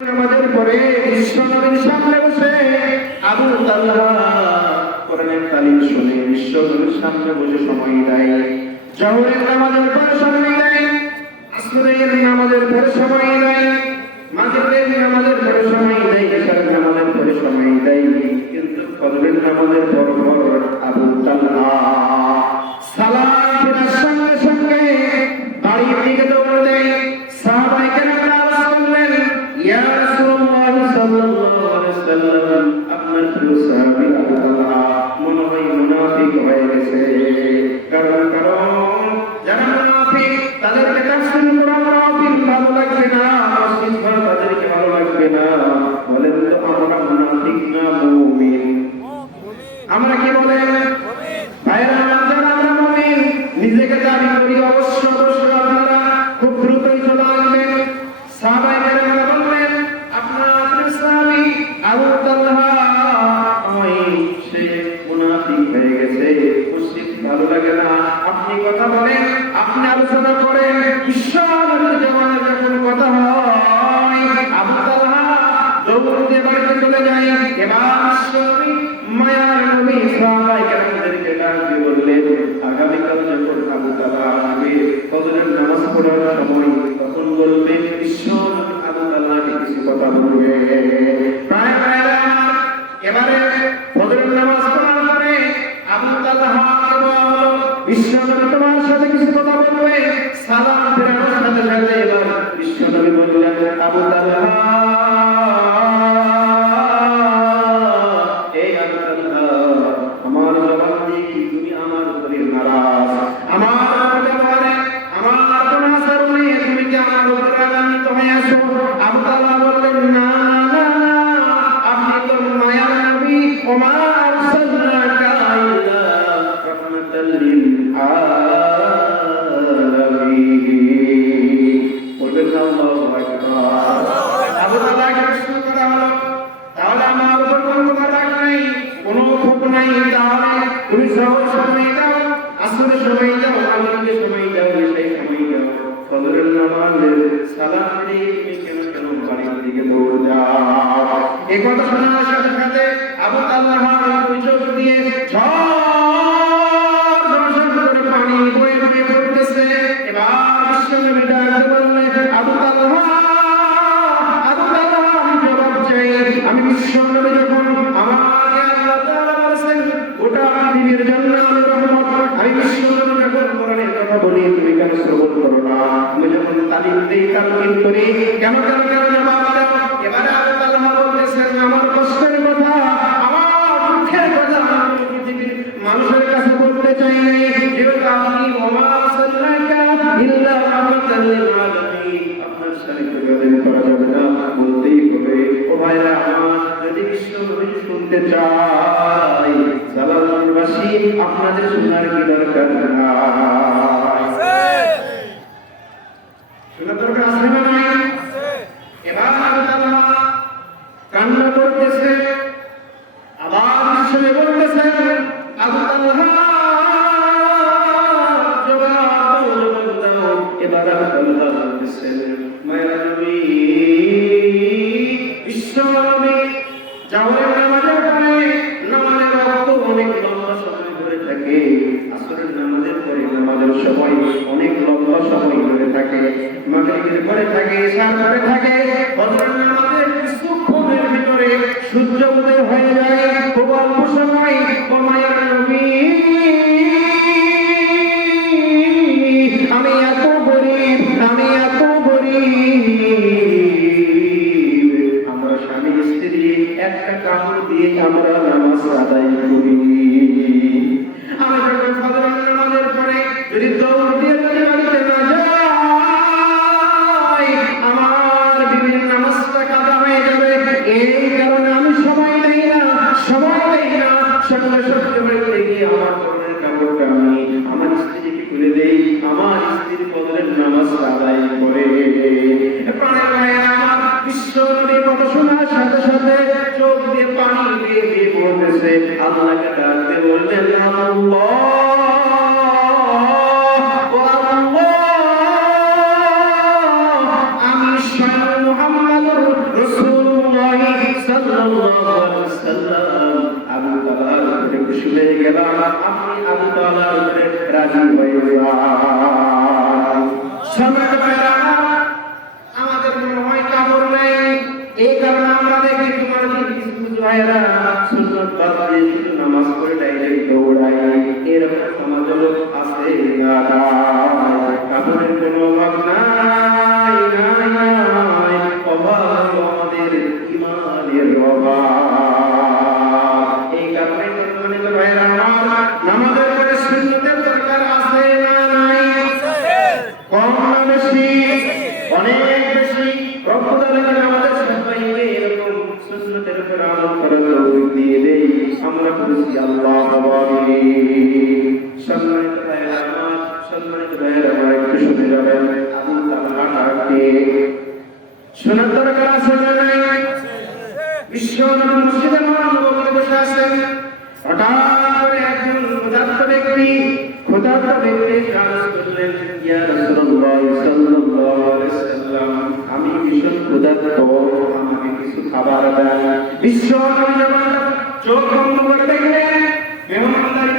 নামাজের পরে বিশ্বনবীর সামনে বসে আবু তালহা কোরআনের তালিম শুনে বিশ্বনবীর সামনে বসে সময় দেয়। জোহরের নামাজের পরে সময় দেয়, আসরের নামাজের পরে সময় দেয়, মাগরিবের নামাজের পরে সময় দেয়, ইশার নামাজের পরে সময় দেয়, কিন্তু ফজরের নামাজের পর আবু তালহা সালাম ফেরার সঙ্গে সঙ্গে বাড়ির দিকে দৌড় দেয়। সাহাবায়ে কেরাম আওয়াজ করলেন, ইয়া রাসূলুল্লাহ সাল্লাল্লাহু আলাইহি ওয়াসাল্লাম, আপনার প্রিয় সাহাবী আবু তালহা মনে হয় মুনাফিক হয়ে গেছে। কারণ যারা মুনাফিক তাদেরকে তাফসীর কোরআন মাহফিল ভালো লাগবে না, মসজিদ ভালো তাদেরকে ভালো লাগবে না। বলেন তো আমরা মুনাফিক না মুমিন? আমরা কি বলেন ভাইরা? আমরা মুমিন নিজেকে দাবি করি, অবশ্য আপনারা খুব দ্রুতই চলে আসবেন। সাহাবায়ে কেরাম বললেন, আপনার সাহাবী আবু তালহা সে মুনাফিক হয়ে গেছে, মসজিদ ভালো লাগে না। আপনি কথা বলেন, আপনি আলোচনা করেন, বিশ্বনবীর জামানায় যখন কথা হয় আবু তালহা দৌড় দিয়ে বাড়িতে চলে যায়। এবার বিশ্বনবী মায়ার নবী সাহাবায়ে কেরামদেরকে ডাক দিয়ে বললেন, আগামীকাল যখন আবু তালহা আসবে ফজরের নামাজ পড়ার সময় তখন বলবে বিশ্বনবী আবু তালহাকে কিছু কথা বলবে। প্রায় এবারে ফজরের নামাজ পড়ার পরে আবু তালহাকে বলা হলো, বিশ্বনবী তোমার সাথে কিছু কথা বলবে। সালাম ফেরানোর সাথে সাথে এবার বিশ্বনবী বললেন, আবু তালহা আমার জবাব দিয়ে কি তুমি আমার উপরে নারাজ? আমার ব্যাপারে আমার কোন আসার নেই, তুমি কি আমার উপরে রাগান্বিত হয়ে আছো? আবু তালহা বললেন, না না না, আপনি তো মায়ার নবী, ওমা আরসালনাকা ইল্লা রাহমাতাল লিল আলামিন। বলবেন আল্লাহু আকবার। আবু তালহাকে প্রশ্ন করা হলো, তাহলে আমার উপর কোনো রাগ নাই, কোনো ক্ষোভ নাই, তাহলে তুমি সময় দাও, আসরের সময় দাও, মাগরিবের সময় দাও, সেই সময় দাও, ফজরের নামাজের সালাম দিয়ে তুমি কেন বাড়ির দিকে দৌড় যাও? এই কথা শোনার সাথে সাথে আবু তালহার দুই চোখ দিয়ে ঝরঝর করে পানি বয়ে বয়ে পড়তেছে। এবার বিশ্বনবী ডাকতে বললেন, আবু তালহা আমি জবাব চাই। আমি বিশ্বনবী যখন আমাকে আল্লাহ তাআলা বলেছেন গোটা পৃথিবীর জন্য আমি রহমত, আমি বিশ্বনবী যখন কোরআনের কথা বলি তুমি কেন শ্রবণ করো না? আমি যখন তালিম দেই তালকিন করি কেন জবাব দাও? এবারে আবু তালহা বলতেছেন, আমার কষ্টের কথা, আমার দুঃখের কথা আমি পৃথিবীর মানুষের কাছে বলতে চাই নাই, যেহেতু আপনি ওমা আরসালনাকা ইল্লা রাহমাতাল লিল আলামিন, আপনার সাথে যোগাযোগ করা যাবে না, বলতেই হবে। ও ভাইরা আমার, যদি বিশ্বনবী শুনতে চাই জালালপুরবাসী আপনাদের শোনার কি দরকার নাই? শোনার দরকার আছে না নাই? এবার আবু তালহা কান্না করতেছে, আবার বিশ্বনবী বলতেছেন, আবু তালহা জবাব দাও। এবার আবু তালহা বলতেছেন, মায়া নবী বিশ্বনবী জোহরের নামাজের পরে নামাজের ওয়াক্ত অনেক লম্বা সময় ধরে থাকে, আসরের নামাজের পরে নামাজের সময় অনেক লম্বা সময় ধরে থাকে, মাগরিবের পরে থাকে, ইশার পরে থাকে, ফজরের নামাজের কিছুক্ষণের ভিতরে সূর্য উদয় হয়ে যায়, খুব অল্প সময়। ও মায়ার নবী আমি এত গরীব, আমি এত গরীব, আমরা স্বামী স্ত্রী একটা কাপড় দিয়ে আমরা নামাজ আদায় করি। আমি যখন ফজরের নামাজের পরে যদি দৌড় দিয়ে বাড়িতে না যাই, আমার বিবির নামাজটা কাজা হয়ে যাবে। এই কারণে আমি সময় নেই না, সঙ্গে সঙ্গে বাড়িতে গিয়ে আমার ফজরের কাপড়টা আমি আমার স্ত্রীকে খুলে দেই, আমার স্ত্রীর ফজরের নামাজ আদায় করে। প্রাণের ভাইয়া আমার, বিশ্বনবীর কথা শোনার সাথে সাথে চোখ দিয়ে পানি দিয়ে পড়তেছে, আল্লাহকে ডাকতে বললেন, আল্লাহ আমি স্বয়ং মুহাম্মদুর রাসূলুল্লাহ হয়ে গেলাম, আপনি আবু তাআলার উপরে রাজি হয়ে যান। সম্মানিত ভাইরা আমার, আমাদের মনে হয় কাপড় নেই, এই কারণে আমরা দেখি তোমার কিছু ভাইরা সুন্নাত বাদ দিয়ে শুধু নামাজ পড়ে ডাইরেক্ট দৌড়ায়। এরকম সমাজে লোক আছে না? কাপড়ের কোনো অভাব নাই, নাই, নাই। অভাব হলো আমাদের ঈমানের অভাব। এই কারণে সম্মানিত ভাইরা আমার, নামাজের পরে সুন্নতের দরকার আছে না নাই? কম না বেশি? অনেক বেশি। রব্বুল আলামিন আমাদের সবাইকে এরকম সুন্নতের উপর আমল করার তৌফিক দিয়ে দেই। আমরা বলছি আল্লাহুম্মা আমিন। সম্মানিত ভাইরা আমার, সম্মানিত ভাইরা আমার, একটু শুনে যাবেন। আবু তালহাকে শোনার দরকার আছে না নাই? বিশ্বনবী মসজিদে নববীতে বসে আছেন, হঠাৎ করে একজন ক্ষুধার্ত ব্যক্তি কাজ করলেন, ইয়া রাসূলুল্লাহ সাল্লাল্লাহু আলাইহি ওয়াসাল্লাম, আমি ভীষণ ক্ষুধার্ত, আমাকে কিছু খাবার দেন। বিশ্বনবী যখন চোখ বন্ধ করে দেখলেন, মেহমানদারি